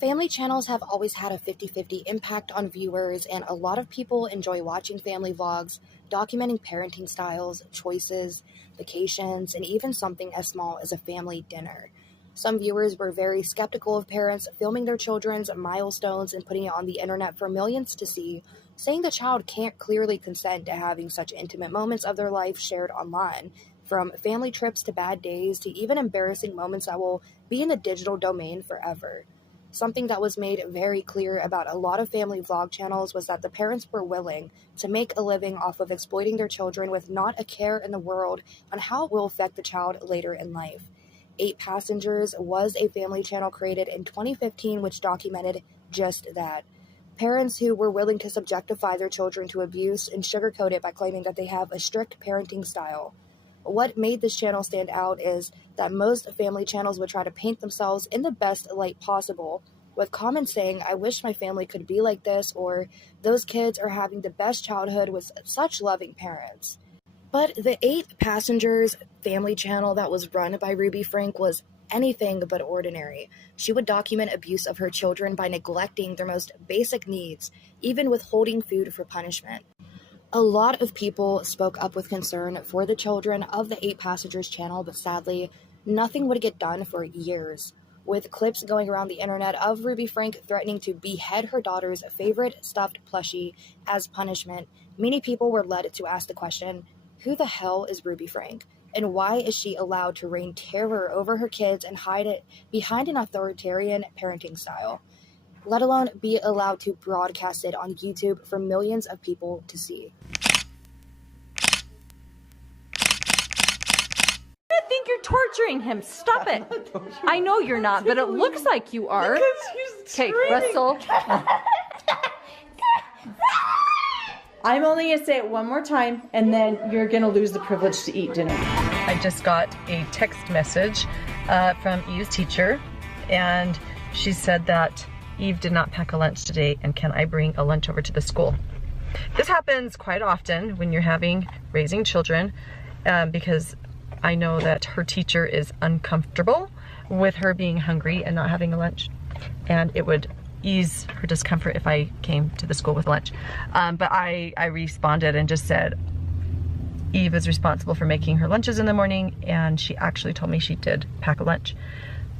Family channels have always had a 50-50 impact on viewers, and a lot of people enjoy watching family vlogs, documenting parenting styles, choices, vacations, and even something as small as a family dinner. Some viewers were very skeptical of parents filming their children's milestones and putting it on the internet for millions to see, saying the child can't clearly consent to having such intimate moments of their life shared online, from family trips to bad days to even embarrassing moments that will be in the digital domain forever. Something that was made very clear about a lot of family vlog channels was that the parents were willing to make a living off of exploiting their children with not a care in the world on how it will affect the child later in life. 8 Passengers was a family channel created in 2015 which documented just that. Parents who were willing to subjectify their children to abuse and sugarcoat it by claiming that they have a strict parenting style. What made this channel stand out is that most family channels would try to paint themselves in the best light possible, with comments saying, "I wish my family could be like this," or "those kids are having the best childhood with such loving parents." But the 8 Passengers family channel that was run by Ruby Frank was anything but ordinary. She would document abuse of her children by neglecting their most basic needs, even withholding food for punishment. A lot of people spoke up with concern for the children of the 8 Passengers channel, but sadly, nothing would get done for years, with clips going around the internet of Ruby Frank threatening to behead her daughter's favorite stuffed plushie as punishment. Many people were led to ask the question, who the hell is Ruby Frank? And why is she allowed to reign terror over her kids and hide it behind an authoritarian parenting style, let alone be allowed to broadcast it on YouTube for millions of people to see? I think you're torturing him. Stop it. I know you're not, but it looks like you are. Okay, Russell. I'm only going to say it one more time, and then you're going to lose the privilege to eat dinner. I just got a text message from Eve's teacher, and she said that Eve did not pack a lunch today, and can I bring a lunch over to the school? This happens quite often when you're raising children, because I know that her teacher is uncomfortable with her being hungry and not having a lunch, and it would ease her discomfort if I came to the school with lunch. But I responded and just said, Eve is responsible for making her lunches in the morning, and she actually told me she did pack a lunch.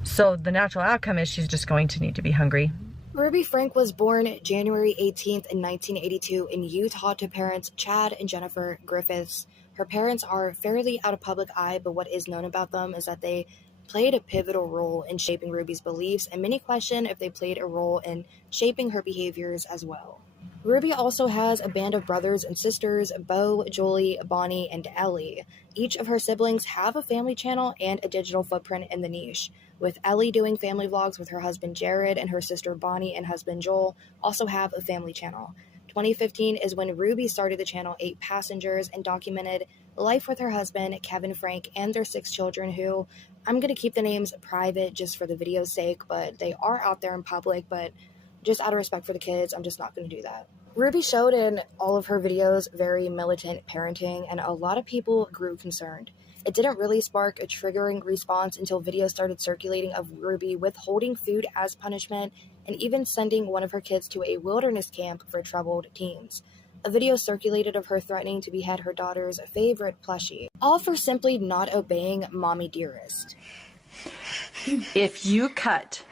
So the natural outcome is she's just going to need to be hungry. Ruby Frank was born January 18th in 1982 in Utah to parents Chad and Jennifer Griffiths. Her parents are fairly out of public eye, but what is known about them is that they played a pivotal role in shaping Ruby's beliefs, and many question if they played a role in shaping her behaviors as well. Ruby also has a band of brothers and sisters, Bo, Julie, Bonnie, and Ellie. Each of her siblings have a family channel and a digital footprint in the niche, with Ellie doing family vlogs with her husband Jared, and her sister Bonnie and husband Joel also have a family channel. 2015 is when Ruby started the channel 8 Passengers and documented life with her husband, Kevin Frank, and their 6 children who, I'm going to keep the names private just for the video's sake, but they are out there in public, but just out of respect for the kids, I'm just not going to do that. Ruby showed in all of her videos very militant parenting, and a lot of people grew concerned. It didn't really spark a triggering response until videos started circulating of Ruby withholding food as punishment and even sending one of her kids to a wilderness camp for troubled teens. A video circulated of her threatening to behead her daughter's favorite plushie, all for simply not obeying Mommy Dearest. If you cut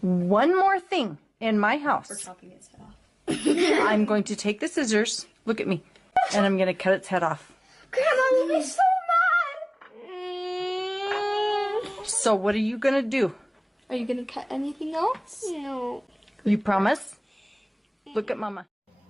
one more thing in my house, I'm going to take the scissors, look at me, and I'm going to cut its head off. Grandma will be so mad. So what are you going to do? Are you going to cut anything else? No. You promise? Look at Mama.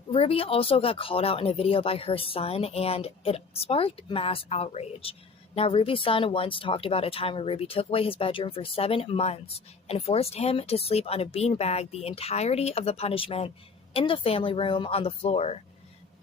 Ruby also got called out in a video by her son, and it sparked mass outrage. Now, Ruby's son once talked about a time where Ruby took away his bedroom for 7 months and forced him to sleep on a beanbag the entirety of the punishment in the family room on the floor.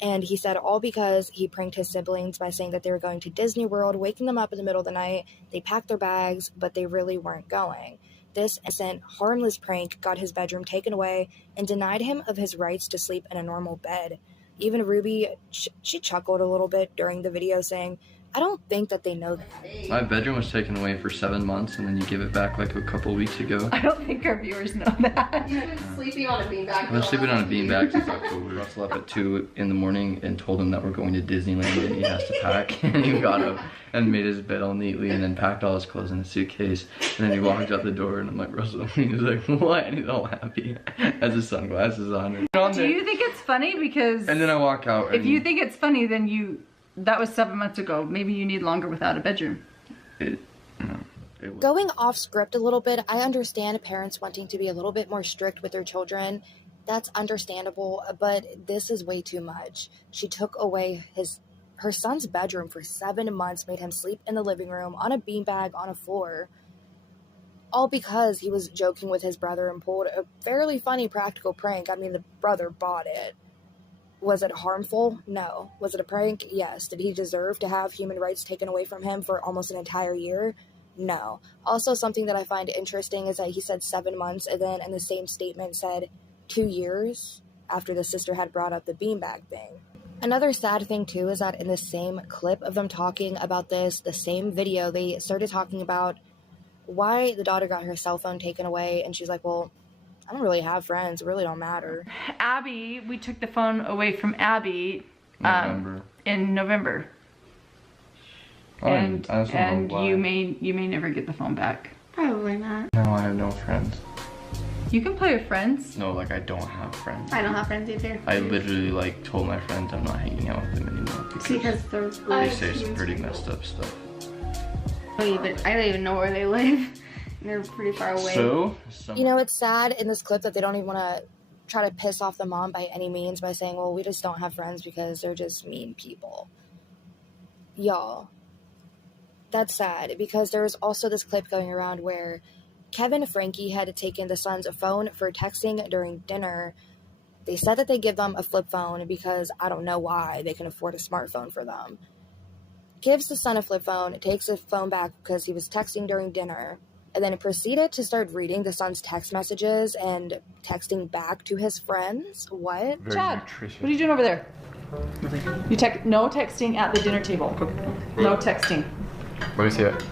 And he said all because he pranked his siblings by saying that they were going to Disney World, waking them up in the middle of the night. They packed their bags, but they really weren't going. This innocent, harmless prank got his bedroom taken away and denied him of his rights to sleep in a normal bed. Even Ruby, she chuckled a little bit during the video saying, I don't think that they know that. My bedroom was taken away for 7 months and then you give it back like a couple weeks ago. I don't think our viewers know that. You've been sleeping on a beanbag. I've been sleeping on a beanbag since October. Russell up at 2 in the morning and told him that we're going to Disneyland and he has to pack. And he got up and made his bed all neatly and then packed all his clothes in a suitcase. And then he walked out the door and I'm like, Russell, and he was like, what? And he's all happy. Has his sunglasses on. Do you think it's funny? Because and then I walk out. if you think it's funny, then that was 7 months ago. Maybe you need longer without a bedroom. Going off script a little bit, I understand parents wanting to be a little bit more strict with their children. That's understandable, but this is way too much. She took away her son's bedroom for 7 months, made him sleep in the living room on a beanbag on a floor, all because he was joking with his brother and pulled a fairly funny practical prank. I mean, the brother bought it. Was it harmful? No. Was it a prank? Yes. Did he deserve to have human rights taken away from him for almost an entire year? No. Also, something that I find interesting is that he said 7 months and then in the same statement said 2 years after the sister had brought up the beanbag thing. Another sad thing too is that in the same clip of them talking about this, the same video, they started talking about why the daughter got her cell phone taken away, and she's like, well, I don't really have friends. It really don't matter. Abby, we took the phone away from Abby in November. And you may never get the phone back. Probably not. No, I have no friends. You can play with friends. No, like I don't have friends. I don't have friends either. I literally like told my friends I'm not hanging out with them anymore Because they're they say some pretty messed up stuff. I don't even know where they live. They're pretty far away. You know, it's sad in this clip that they don't even want to try to piss off the mom by any means by saying, well, we just don't have friends because they're just mean people. Y'all, that's sad because there was also this clip going around where Kevin Franke had taken the son's phone for texting during dinner. They said that they give them a flip phone because I don't know why they can afford a smartphone for them. Gives the son a flip phone, takes the phone back because he was texting during dinner, and then proceeded to start reading the son's text messages and texting back to his friends. What? Very Chad, nutritious. what are you doing over there? No texting at the dinner table. No texting. Let me see it.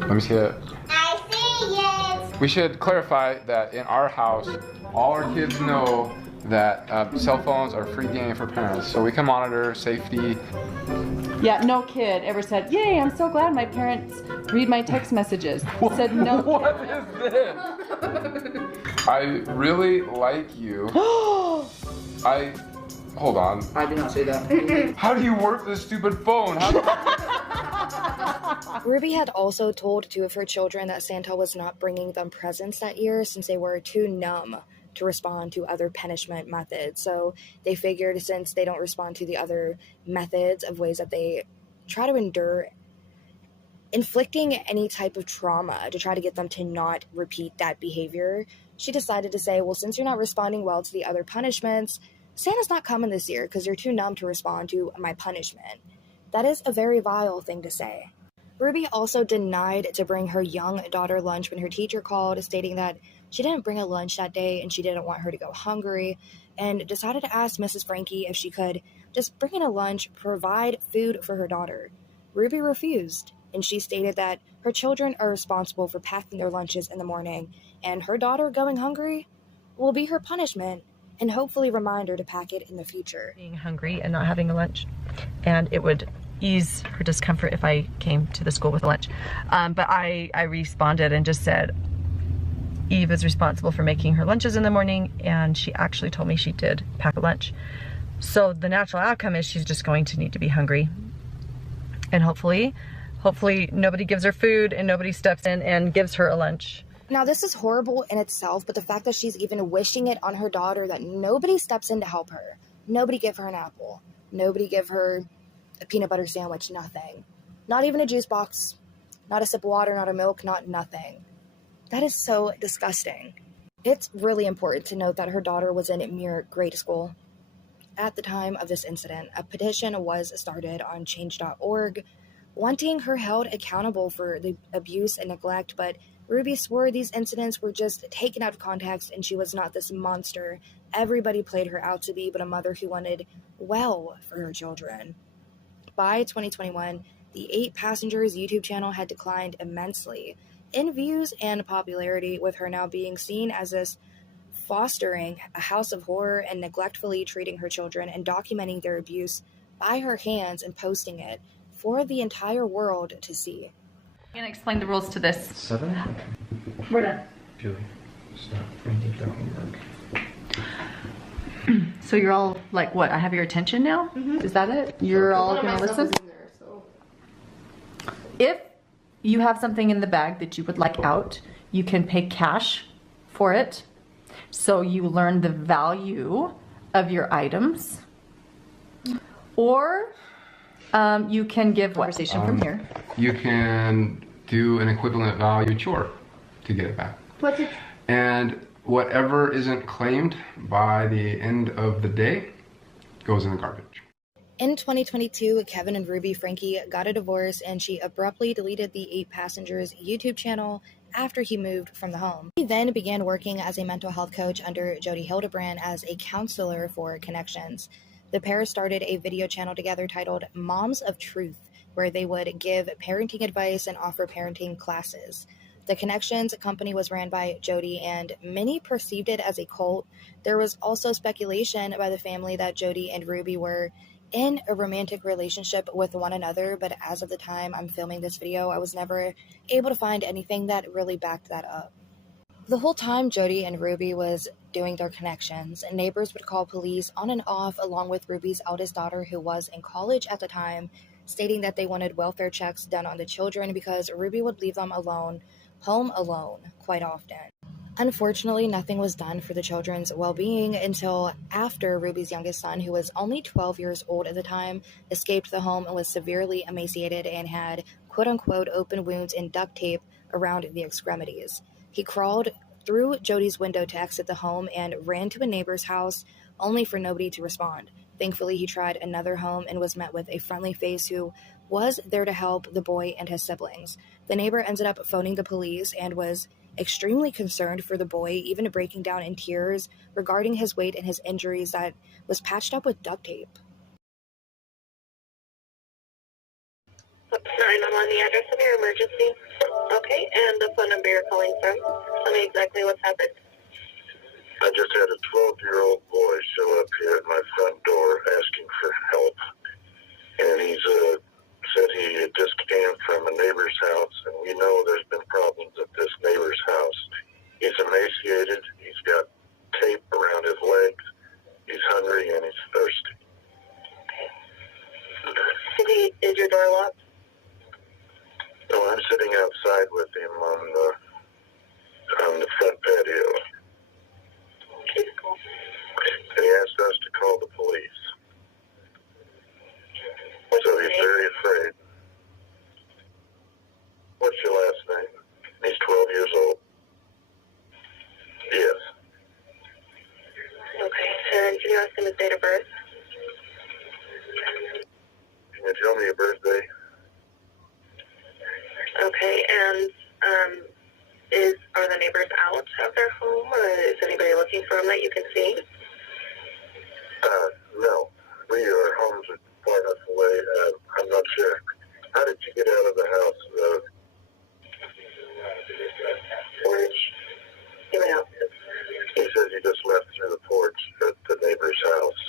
Let me see it. I see it. We should clarify that in our house, all our kids know that cell phones are free game for parents, so we can monitor safety. Yeah, no kid ever said, yay, I'm so glad my parents read my text messages. Said no. What is this? I really like you. Hold on. I did not say that. How do you work this stupid phone? Ruby had also told 2 of her children that Santa was not bringing them presents that year since they were too numb to respond to other punishment methods. So they figured since they don't respond to the other methods of ways that they try to endure inflicting any type of trauma to try to get them to not repeat that behavior, she decided to say, well, since you're not responding well to the other punishments, Santa's not coming this year because you're too numb to respond to my punishment. That is a very vile thing to say. Ruby also denied to bring her young daughter lunch when her teacher called, stating that she didn't bring a lunch that day and she didn't want her to go hungry, and decided to ask Mrs. Franke if she could just bring in a lunch, provide food for her daughter. Ruby refused, and she stated that her children are responsible for packing their lunches in the morning, and her daughter going hungry will be her punishment, and hopefully remind her to pack it in the future. Being hungry and not having a lunch, and it would ease her discomfort if I came to the school with a lunch. But I responded and just said, Eve is responsible for making her lunches in the morning, and she actually told me she did pack a lunch. So the natural outcome is she's just going to need to be hungry. And hopefully nobody gives her food and nobody steps in and gives her a lunch. Now, this is horrible in itself, but the fact that she's even wishing it on her daughter, that nobody steps in to help her. Nobody give her an apple. Nobody give her a peanut butter sandwich, nothing. Not even a juice box. Not a sip of water, not a milk, not nothing. That is so disgusting. It's really important to note that her daughter was in Muir grade school. At the time of this incident, a petition was started on change.org wanting her held accountable for the abuse and neglect, but Ruby swore these incidents were just taken out of context and she was not this monster everybody played her out to be, but a mother who wanted well for her children. By 2021, the 8 Passengers YouTube channel had declined immensely in views and popularity, with her now being seen as this fostering a house of horror and neglectfully treating her children and documenting their abuse by her hands and posting it for the entire world to see. I'm gonna explain the rules to this. 7? We're done. Julie, stop. I need their homework. So you're all like, what? I have your attention now? Is that it? You're all gonna listen? If you have something in the bag that you would like out, you can pay cash for it. So you learn the value of your items. Or you can give conversation from here. You can do an equivalent value chore to get it back. What's it? And whatever isn't claimed by the end of the day goes in the garbage. In 2022, Kevin and Ruby Franke got a divorce, and she abruptly deleted the 8 Passengers YouTube channel after he moved from the home. He then began working as a mental health coach under Jody Hildebrand as a counselor for Connections. The pair started a video channel together titled Moms of Truth, where they would give parenting advice and offer parenting classes. The Connections company was ran by Jody, and many perceived it as a cult. There was also speculation by the family that Jody and Ruby were in a romantic relationship with one another, but as of the time I'm filming this video, I was never able to find anything that really backed that up. The whole time Jody and Ruby was doing their Connections, neighbors would call police on and off, along with Ruby's eldest daughter, who was in college at the time, stating that they wanted welfare checks done on the children because Ruby would leave them home alone quite often. Unfortunately, nothing was done for the children's well-being until after Ruby's youngest son, who was only 12 years old at the time, escaped the home and was severely emaciated and had quote-unquote open wounds and duct tape around the extremities. He crawled through Jody's window to exit the home and ran to a neighbor's house, only for nobody to respond. Thankfully, he tried another home and was met with a friendly face who was there to help the boy and his siblings. The neighbor ended up phoning the police and was extremely concerned for the boy, even breaking down in tears regarding his weight and his injuries that was patched up with duct tape. 9, I'm on the address of your emergency. Okay, and the phone number you're calling from. Tell me exactly what's happened. I just had a 12-year-old boy show up here at my front door asking for help. And he's said he just came from a neighbor's house, and we know there's been problems at this neighbor's house. He's emaciated, he's got tape around his legs, he's hungry, and he's thirsty. Is your door locked? No, I'm sitting outside with him on the front patio. Okay, cool. And he asked us to call the police. So he's very afraid. What's your last name? He's 12 years old. Yes. Okay, and can you ask him his date of birth? Can you tell me your birthday? Okay, and are the neighbors out of their home, or is anybody looking for them that you can see? No. Our homes are far enough away. I'm not sure. How did you get out of the house? Porch? Give it out. He says you just left through the porch at the neighbor's house.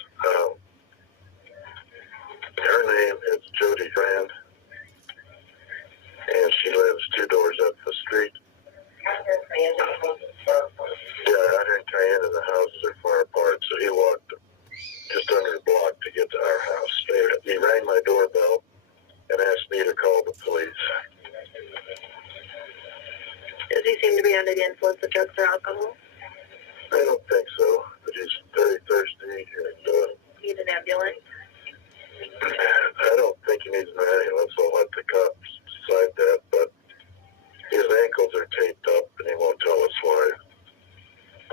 Her name is Jody Brand, and she lives 2 doors up the street. Yeah, her and Cayenne and the houses are far apart, so he walked just under a block to get to our house. He rang my doorbell and asked me to call the police. Does he seem to be under the influence of drugs or alcohol? I don't think so, but he's very thirsty, and Need an ambulance? I don't think he needs an ambulance. I'll let the cops decide that, but his ankles are taped up, and he won't tell us why.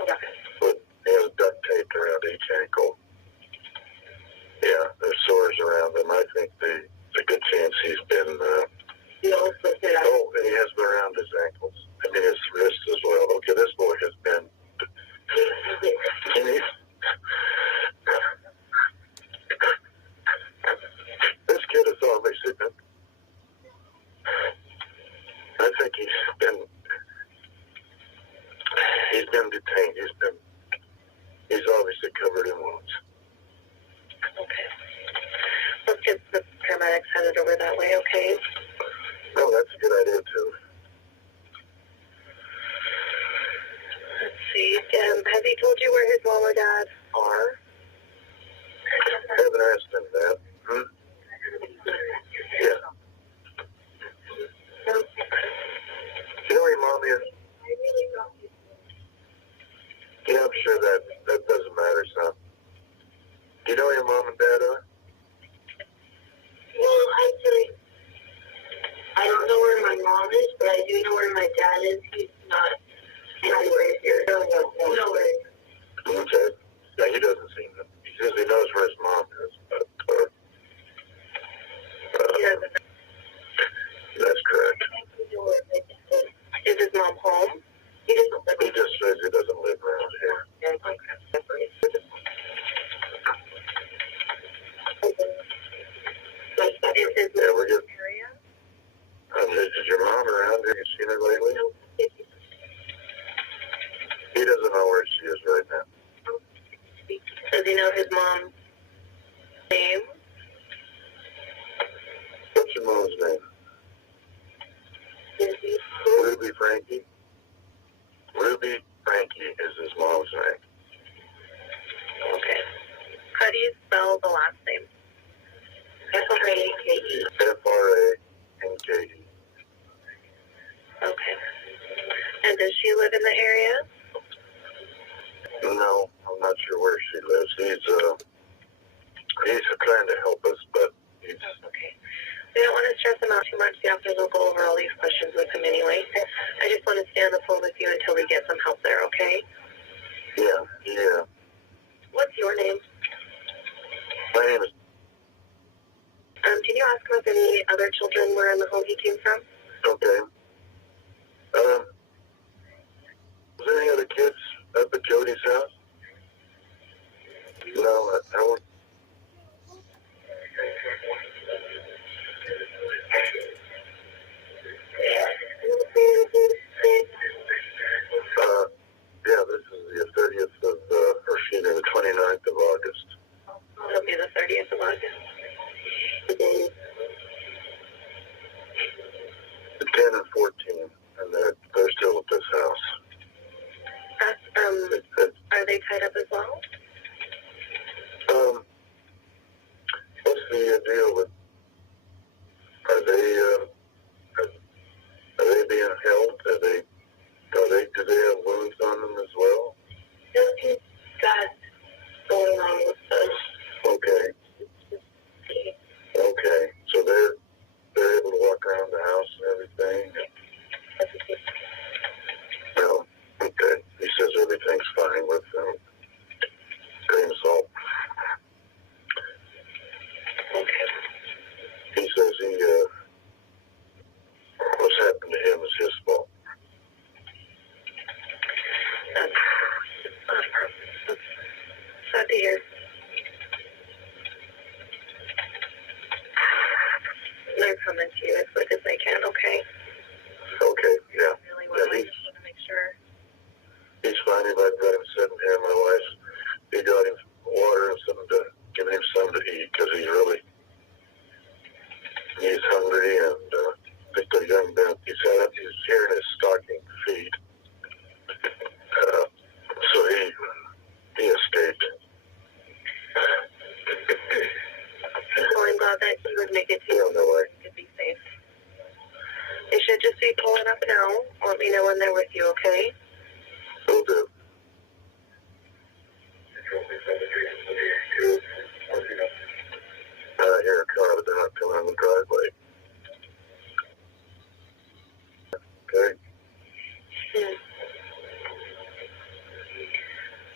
Okay. But he has duct taped around each ankle. Yeah, there's sores around them. I think there's a good chance he's been, and he has them around his ankles. I mean, his wrists as well. Okay, this boy has been, this kid is on been detained. He's obviously covered in wounds. Okay. Let's get the paramedics headed over that way, okay? No, that's a good idea, too. Let's see. Has he told you where his mom or dad are? I haven't asked him that. Yeah. You know where your mom is? Yeah, I'm sure that doesn't matter, son. Do you know where your mom and dad are? Well, actually, I don't know where my mom is, but I do know where my dad is. He's not anywhere here. No worries. Okay. Yeah, he doesn't seem to. He says he knows where his mom is, but He doesn't know. that's correct. Is his mom home? He just says he doesn't live around here. Is his Yeah, we're good. area? Is your mom around? Have you seen her lately? He doesn't know where she is right now. Does he know his mom's name? What's your mom's name? Ruby Franke. Ruby Franke is his mom's name. Okay. How do you spell the last name? F-R-A-N-K-E. F-R-A-N-K-E. Okay. And does she live in the area? No, I'm not sure where she lives. He's trying to help us, but he's... Okay. We don't want to stress him out too much. The officers will go over all these questions with him anyway. I just want to stay on the phone with you until we get some help there, okay? Yeah. What's your name? My name is... Can you ask him if any other children were in the home he came from? Okay. Was there any other kids up at Jody's house? No, I won't. Yeah, this is the 30th of, or excuse me, the 29th of August. It'll be the 30th of August. 10 and 14, and they're still at this house. Are they tied up as well? What's the deal with? Are they being held? Do they have wounds on them as well? Nothing bad going on with us. Okay. So they're able to walk around the house and everything. No. Okay. He says everything's fine with them. Grain of salt. Okay. He says what's happened to him is his fault. That's sad to hear. They're coming to you as quick as they can, okay? Okay, yeah. Really want to make sure. He's fine. I've got him sitting here. My wife, he got him water and something to give him something to eat because he's hungry and just a young man. He's here in his stocking feet. So he escaped. Well, I'm glad that he would make it to you. No way. He could be safe. They should just be pulling up now. Let me know when they're with you, okay? Will do. I hear a car, but they're not coming on the driveway. Okay.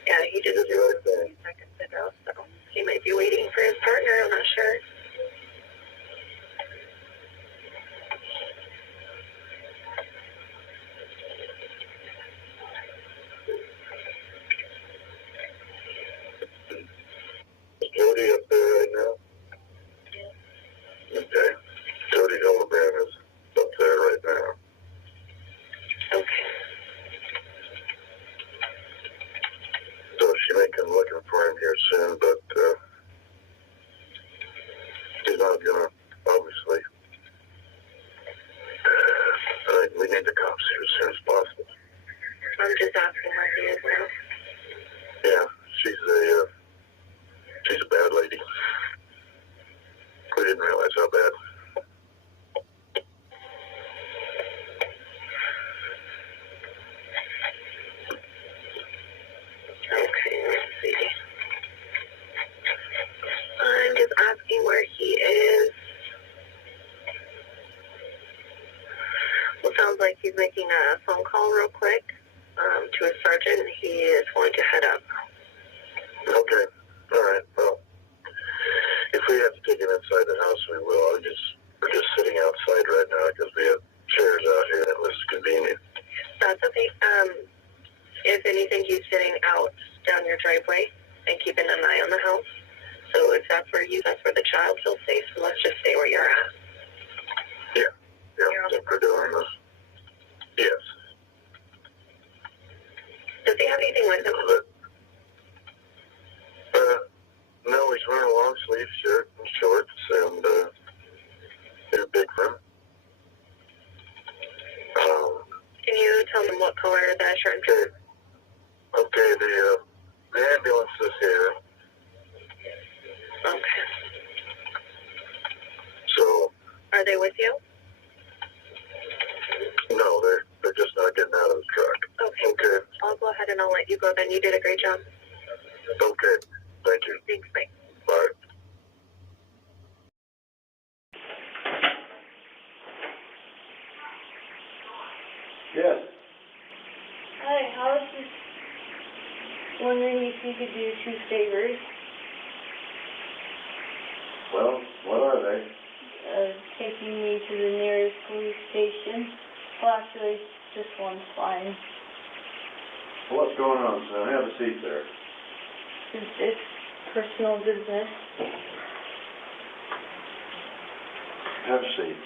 Yeah, he just Did the right thing. seconds ago, so he might be waiting for his partner. I'm not sure. Is Jody up there right now? Okay. Jody Hillebrand is up there right now. Okay. soon, but he's not gonna, obviously. We need the cops here as soon as possible. I'm just asking where he is now. Yeah, she's a bad lady. We didn't realize how bad. Okay, let's see. I'm just asking where he is. Well, sounds like he's making a phone call real quick to a sergeant. He is going to head up. Okay, all right, well, if we have to take him inside the house, we will. We're just sitting outside right now because we have chairs out here and it was convenient. That's okay. If anything, he's sitting out down your driveway and keeping an eye on the house. So if that's where the child feels safe, so let's just stay where you're at. Yeah, we're doing this. Yes. Does he have anything with him? No, he's wearing a long sleeve shirt and shorts, and they're big for him. Can you tell me what color that shirt and shirt? Okay, the ambulance is here. Okay. So. Are they with you? No, they're just not getting out of the truck. Okay. I'll go ahead and I'll let you go then. You did a great job. Okay. Thank you. Thanks, bye. Bye. Yes. Hi, I was just wondering if you could do 2 favors. Well, what are they? Taking me to the nearest police station. Well, actually, just one's fine. Well, what's going on, son? Have a seat there. It's personal business. Have a seat.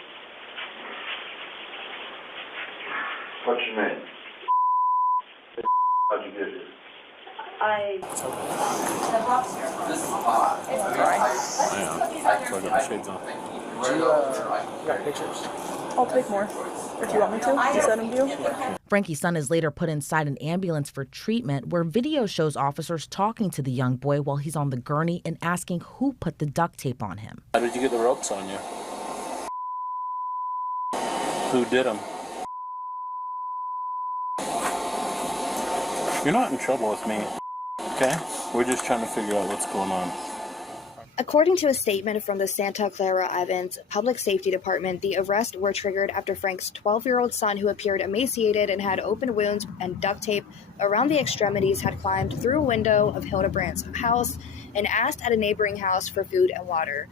What's your name? How'd you get here? I... The box here. This is hot. It's alright. So I got my shades on. You got pictures. I'll take more. If you want me to send them to you. Frankie's son is later put inside an ambulance for treatment, where video shows officers talking to the young boy while he's on the gurney and asking who put the duct tape on him. How did you get the ropes on you? Who did them? You're not in trouble with me, okay? We're just trying to figure out what's going on. According to a statement from the Santa Clara Evans Public Safety Department, the arrests were triggered after Frank's 12-year-old son, who appeared emaciated and had open wounds and duct tape around the extremities, had climbed through a window of Hildebrandt's house and asked at a neighboring house for food and water.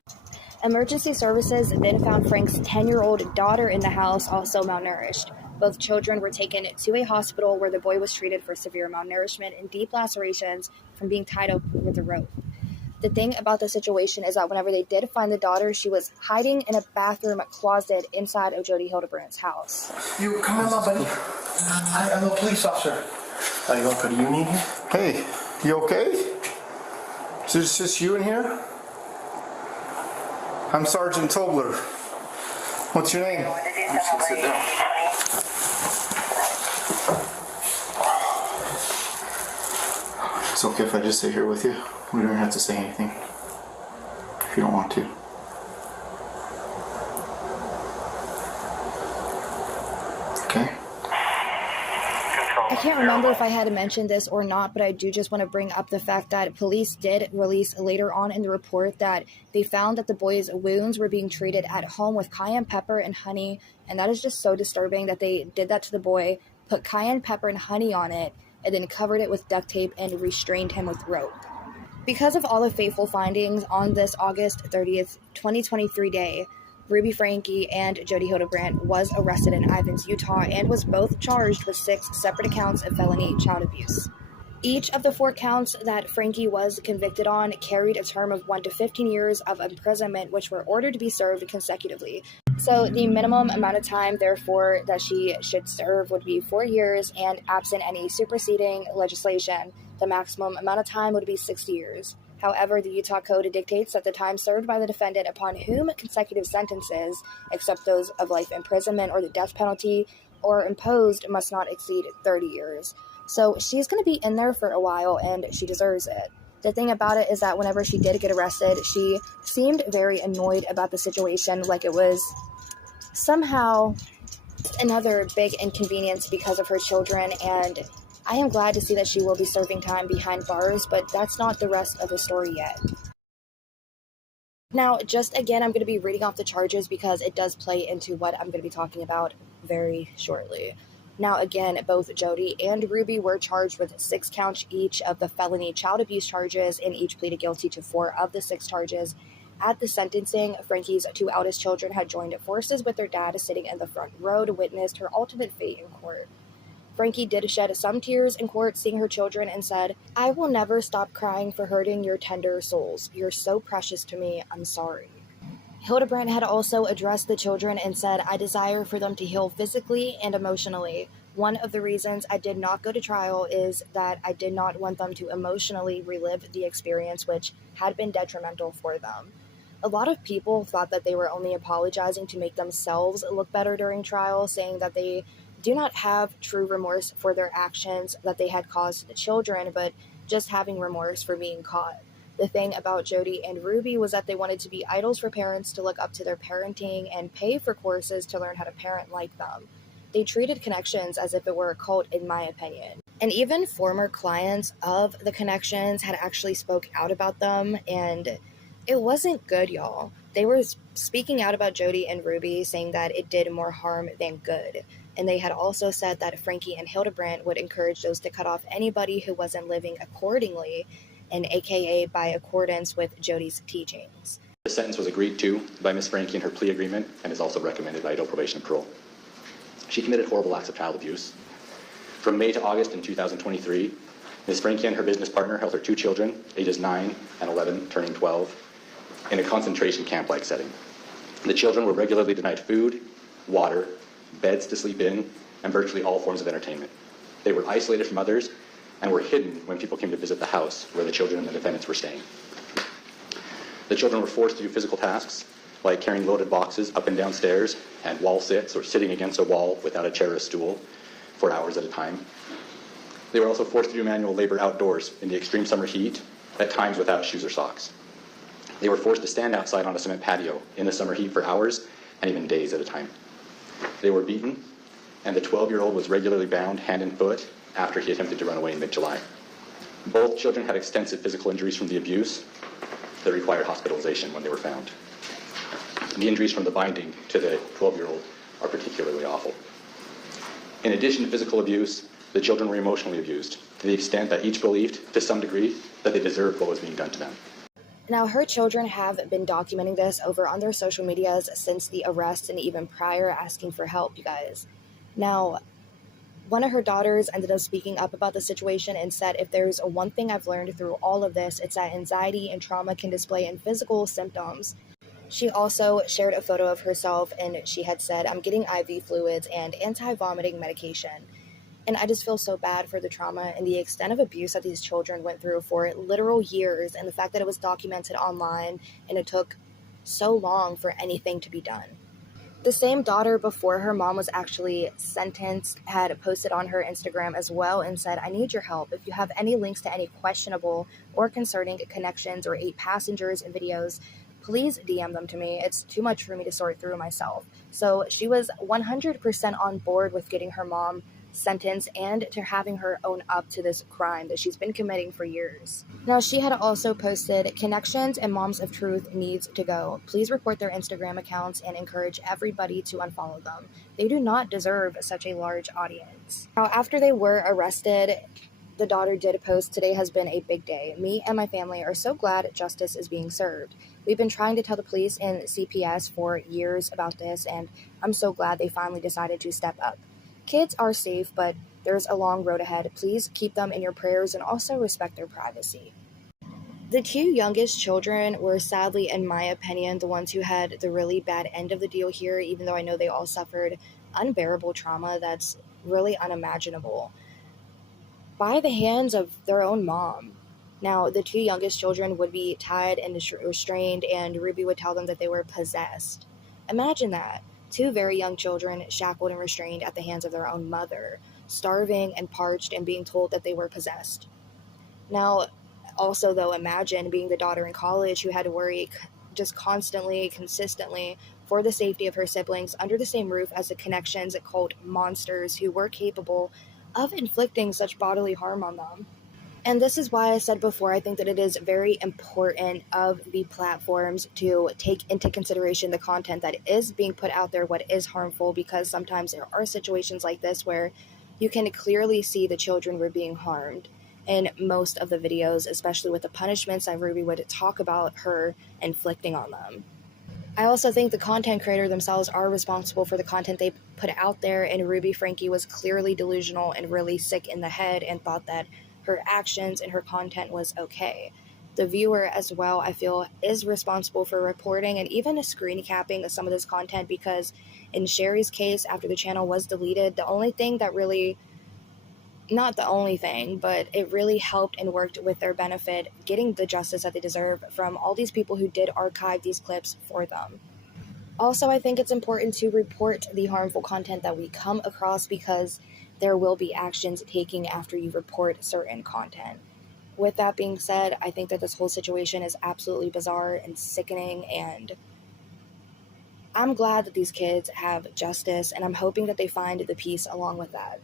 Emergency services then found Frank's 10-year-old daughter in the house, also malnourished. Both children were taken to a hospital where the boy was treated for severe malnourishment and deep lacerations from being tied up with a rope. The thing about the situation is that whenever they did find the daughter, she was hiding in a bathroom closet inside of Jody Hildebrandt's house. You come in, my buddy. I'm a police officer. Are you going for the union here? Hey, you okay? Is this just you in here? I'm Sergeant Tobler. What's your name? You should sit down. It's okay if I just sit here with you. We don't have to say anything if you don't want to. Okay. I can't remember if I had mentioned this or not, but I do just want to bring up the fact that police did release later on in the report that they found that the boy's wounds were being treated at home with cayenne pepper and honey, and that is just so disturbing that they did that to the boy, put cayenne pepper and honey on it, and then covered it with duct tape and restrained him with rope. Because of all the fateful findings on this August 30th, 2023 day, Ruby Franke and Jody Hildebrandt was arrested in Ivins, Utah, and was both charged with 6 separate accounts of felony child abuse. Each of the 4 counts that Franke was convicted on carried a term of 1 to 15 years of imprisonment, which were ordered to be served consecutively. So the minimum amount of time, therefore, that she should serve would be 4 years, and absent any superseding legislation, the maximum amount of time would be 60 years. However, the Utah Code dictates that the time served by the defendant upon whom consecutive sentences, except those of life imprisonment or the death penalty, or imposed must not exceed 30 years. So she's going to be in there for a while, and she deserves it. The thing about it is that whenever she did get arrested, she seemed very annoyed about the situation, like it was somehow another big inconvenience because of her children, and I am glad to see that she will be serving time behind bars, but that's not the rest of the story yet. Now, just again, I'm going to be reading off the charges because it does play into what I'm going to be talking about very shortly. Now, again, both Jody and Ruby were charged with 6 counts each of the felony child abuse charges, and each pleaded guilty to 4 of the 6 charges. At the sentencing, Franke's 2 eldest children had joined forces with their dad, sitting in the front row to witness her ultimate fate in court. Franke did shed some tears in court seeing her children and said, "I will never stop crying for hurting your tender souls. You're so precious to me. I'm sorry." Hildebrandt had also addressed the children and said, "I desire for them to heal physically and emotionally. One of the reasons I did not go to trial is that I did not want them to emotionally relive the experience, which had been detrimental for them." A lot of people thought that they were only apologizing to make themselves look better during trial, saying that they do not have true remorse for their actions that they had caused to the children, but just having remorse for being caught. The thing about Jody and Ruby was that they wanted to be idols for parents to look up to their parenting and pay for courses to learn how to parent like them. They treated Connections as if it were a cult, in my opinion. And even former clients of the Connections had actually spoke out about them, and it wasn't good, y'all. They were speaking out about Jody and Ruby, saying that it did more harm than good. And they had also said that Franke and Hildebrandt would encourage those to cut off anybody who wasn't living accordingly, and aka by accordance with Jody's teachings. The sentence was agreed to by Ms. Franke in her plea agreement and is also recommended by adult probation and parole. She committed horrible acts of child abuse. From May to August in 2023, Ms. Franke and her business partner held her 2 children, ages 9 and 11, turning 12, in a concentration camp-like setting. The children were regularly denied food, water, beds to sleep in, and virtually all forms of entertainment. They were isolated from others and were hidden when people came to visit the house where the children and the defendants were staying. The children were forced to do physical tasks like carrying loaded boxes up and down stairs and wall sits or sitting against a wall without a chair or a stool for hours at a time. They were also forced to do manual labor outdoors in the extreme summer heat, at times without shoes or socks. They were forced to stand outside on a cement patio in the summer heat for hours and even days at a time. They were beaten, and the 12-year-old was regularly bound hand and foot after he attempted to run away in mid-July. Both children had extensive physical injuries from the abuse that required hospitalization when they were found. The injuries from the binding to the 12-year-old are particularly awful. In addition to physical abuse, the children were emotionally abused to the extent that each believed, to some degree, that they deserved what was being done to them. Now, her children have been documenting this over on their social medias since the arrest and even prior, asking for help, you guys. Now, one of her daughters ended up speaking up about the situation and said, "If there's one thing I've learned through all of this, it's that anxiety and trauma can display in physical symptoms." She also shared a photo of herself, and she had said, "I'm getting IV fluids and anti-vomiting medication." And I just feel so bad for the trauma and the extent of abuse that these children went through for literal years, and the fact that it was documented online and it took so long for anything to be done. The same daughter, before her mom was actually sentenced, had posted on her Instagram as well and said, "I need your help. If you have any links to any questionable or concerning Connections or 8 passengers in videos, please DM them to me. It's too much for me to sort through myself." So she was 100% on board with getting her mom sentenced and to having her own up to this crime that she's been committing for years. Now, she had also posted, "Connections and Moms of Truth needs to go. Please report their Instagram accounts and encourage everybody to unfollow them. They do not deserve such a large audience." Now, after they were arrested, the daughter did post, "Today has been a big day. Me and my family are so glad justice is being served. We've been trying to tell the police and CPS for years about this, and I'm so glad they finally decided to step up. Kids are safe, but there's a long road ahead. Please keep them in your prayers and also respect their privacy." The 2 youngest children were sadly, in my opinion, the ones who had the really bad end of the deal here, even though I know they all suffered unbearable trauma that's really unimaginable by the hands of their own mom. Now, the two youngest children would be tied and restrained, and Ruby would tell them that they were possessed. Imagine that. Two very young children shackled and restrained at the hands of their own mother, starving and parched and being told that they were possessed. Now, also, though, imagine being the daughter in college who had to worry just constantly, consistently for the safety of her siblings under the same roof as the Connections cult monsters who were capable of inflicting such bodily harm on them. And this is why I said before, I think that it is very important of the platforms to take into consideration the content that is being put out there, what is harmful, because sometimes there are situations like this where you can clearly see the children were being harmed in most of the videos, especially with the punishments that Ruby would talk about her inflicting on them. I also think the content creator themselves are responsible for the content they put out there, and Ruby Franke was clearly delusional and really sick in the head and thought that her actions and her content was okay. The viewer as well, I feel, is responsible for reporting and even screen capping some of this content, because in Sherry's case, after the channel was deleted, the only thing that really, not the only thing, but it really helped and worked with their benefit, getting the justice that they deserve from all these people who did archive these clips for them. Also, I think it's important to report the harmful content that we come across, because there will be actions taken after you report certain content. With that being said, I think that this whole situation is absolutely bizarre and sickening, and I'm glad that these kids have justice, and I'm hoping that they find the peace along with that.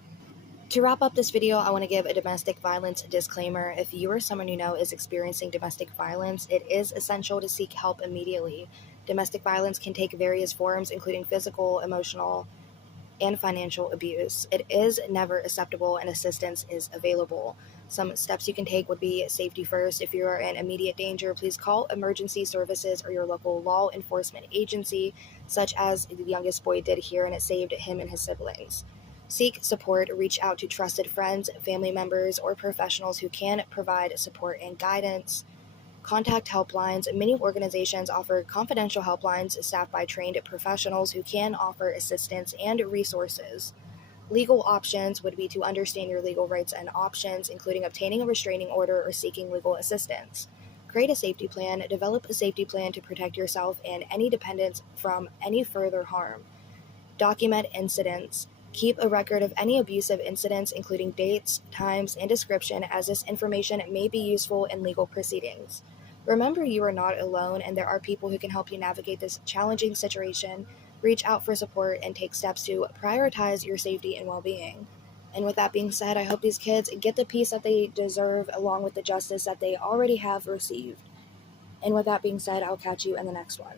To wrap up this video, I want to give a domestic violence disclaimer. If you or someone you know is experiencing domestic violence, it is essential to seek help immediately. Domestic violence can take various forms, including physical, emotional, and financial abuse. It is never acceptable, and assistance is available. Some steps you can take would be safety first. If you are in immediate danger, please call emergency services or your local law enforcement agency, such as the youngest boy did here, and it saved him and his siblings. Seek support. Reach out to trusted friends, family members, or professionals who can provide support and guidance. Contact helplines. Many organizations offer confidential helplines staffed by trained professionals who can offer assistance and resources. Legal options would be to understand your legal rights and options, including obtaining a restraining order or seeking legal assistance. Create a safety plan. Develop a safety plan to protect yourself and any dependents from any further harm. Document incidents. Keep a record of any abusive incidents, including dates, times, and description, as this information may be useful in legal proceedings. Remember, you are not alone, and there are people who can help you navigate this challenging situation. Reach out for support and take steps to prioritize your safety and well-being. And with that being said, I hope these kids get the peace that they deserve, along with the justice that they already have received. And with that being said, I'll catch you in the next one.